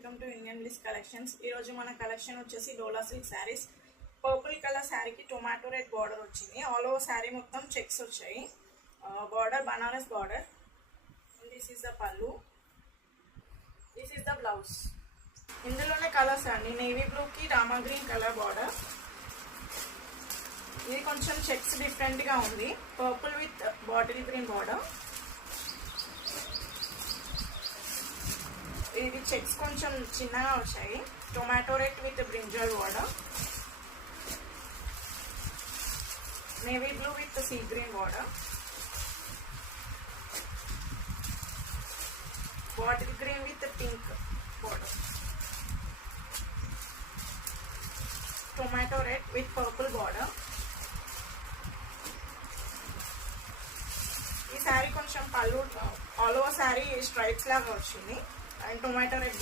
Welcome to Indian bliss collections. ఈరోజు మన కలెక్షన్ వచ్చేసి డోలా సిల్క్ శారీస్. పర్పుల్ కలర్ శారీకి టొమాటో రెడ్ బార్డర్ వచ్చింది. ఆల్ ఓవర్ శారీ మొత్తం చెక్స్ వచ్చాయి. బార్డర్ Banaras border. This is the పల్లు, దిస్ ఈస్ ద బ్లౌజ్. ఇందులోనే కలర్స్ అండి, నేవీ బ్లూకి రామా గ్రీన్ కలర్ బార్డర్. ఇది కొంచెం చెక్స్ డిఫరెంట్గా ఉంది. Purple with bottle green border. ఇది చెక్స్ కొంచెం చిన్నగా వచ్చాయి. Tomato red with brinjal border. Navy blue with sea green border. Bottle green with pink border. Tomato red with purple border. ఈ శారీ కొంచెం పళ్ళు ఆల్ ఓవర్ శారీ స్ట్రైప్స్ లాగా వచ్చింది అండ్ టొమాటో రెడ్